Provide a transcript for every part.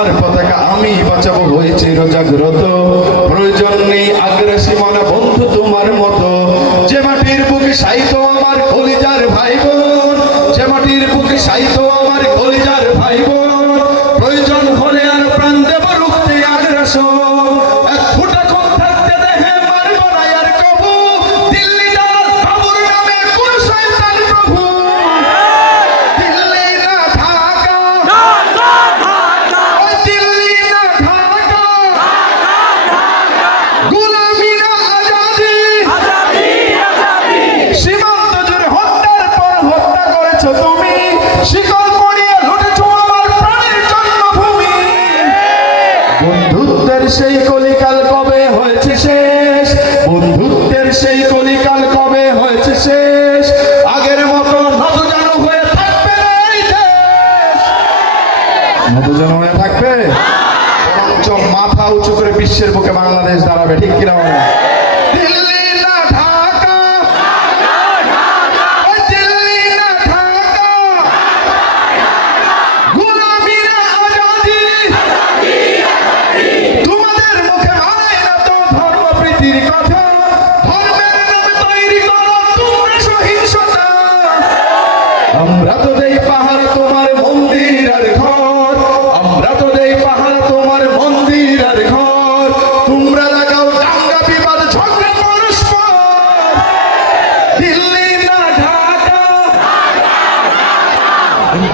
আমার পতাকা আমি বাঁচাবো হয়েছে জাগ্রত প্রয়োজন নেই আগ্রাসী মানে বন্ধু তোমার মতো। যে মাটির বুকে সাইতো আমার কলিজার ভাই বোন, যে মাটির বুকে সাইতো আমার কলিজার ভাই বোন বন্ধুত্বের সেই কলিকাল কবে হয়েছে শেষ? বন্ধুত্বের সেই কলিকাল কবে হয়েছে শেষ? আগের মতো নতজানু হয়ে থাকবে মধুজানু হয়ে থাকবে? মাথা উঁচু করে বিশ্বের বুকে বাংলাদেশ দাঁড়াবে, ঠিক কিনা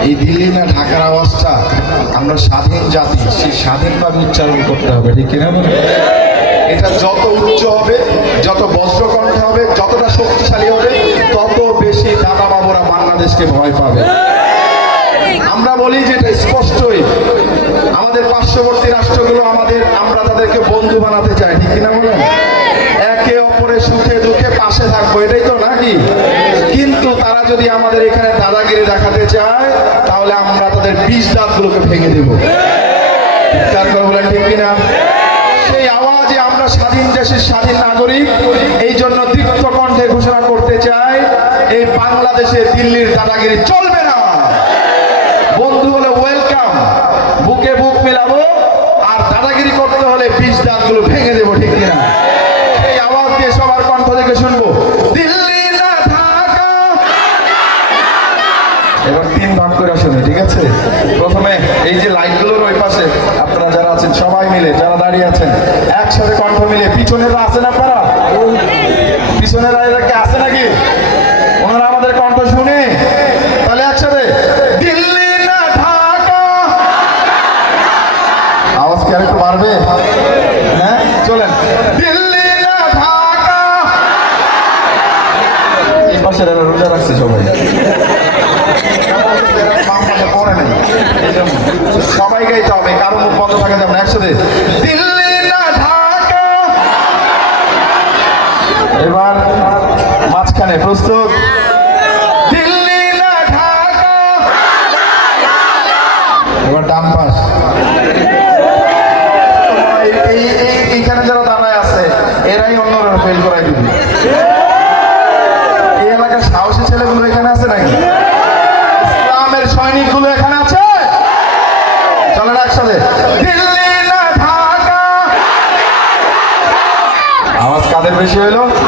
এই দিল্লি না ঢাকার আওয়াজটা আমরা স্বাধীন জাতি, সেই স্বাধীনভাবে উচ্চারণ করতে হবে, ঠিক কিনা এটা যত উচ্চ হবে, যত বজ্রকণ্ঠ হবে, যতটা শক্তিশালী হবে, তত বেশি দাদা বাবুরা বাংলাদেশকে ভয় পাবে। আমরা বলি যে এটা স্পষ্টই। আমাদের পার্শ্ববর্তী রাষ্ট্রগুলো আমাদের, আমরা তাদেরকে বন্ধু বানাতে চাই, ঠিক কিনা বলেন? একে অপরের সুখে দুঃখে পাশে থাকব, এটাই তো নাকি? যদি আমাদের এখানে দাদাগিরি দেখাতে চায়, তাহলে আমরা তাদের বিষ দাঁতগুলোকে ভেঙে দেবো। তারপর বলেন, ঠিক কিনা? সেই আওয়াজে আমরা স্বাধীন দেশের স্বাধীন নাগরিক, এই জন্য তৃপ্ত কণ্ঠে ঘোষণা করতে চাই, এই বাংলাদেশে দিল্লির দাদাগিরি চলবে না। বন্ধু হলে ওয়েলকাম বুকে বুক মেলাবো আর দাদাগিরি করতে হলে বিষ দাঁতগুলো ভেঙে দেবো ঠিক কিনা এই আওয়াজ দিয়ে সবার কণ্ঠ থেকে শুনব দিল্লি না ঢাকা এবার তিন ভাগ করে শুনে ঠিক আছে প্রথমে এই যে লাইটগুলোর ওই পাশে আপনারা যারা আছেন সবাই মিলে যারা দাঁড়িয়ে আছেন, একসাথে কণ্ঠ মিলে পিছনেরা আছেন আপনারা? পিছনেরা এরা আছে নাকি? ওনারা আমাদের কণ্ঠ শুনে, তাহলে একসাথে, দিল্লি না ঢাকা? আওয়াজ কি আর একটু বাড়বে? হ্যাঁ চলেন। দিল্লি না ঢাকা? এই পাশে রোজা রাখছে সবাই। পরে নেই। সবাই গাইতে হবে, কারও বন্ধ থাকা যাবে একসাথে। দিল্লি না ঢাকা। এবার মাঝখানে প্রস্তুত। দিল্লি না ঢাকা। এবার ডান পাশ। এই- এই- এই- এইখানে যারা দাঁড়ায় আছে, এরাই অন্যরা ফেল করাই দিবে। Muricielo.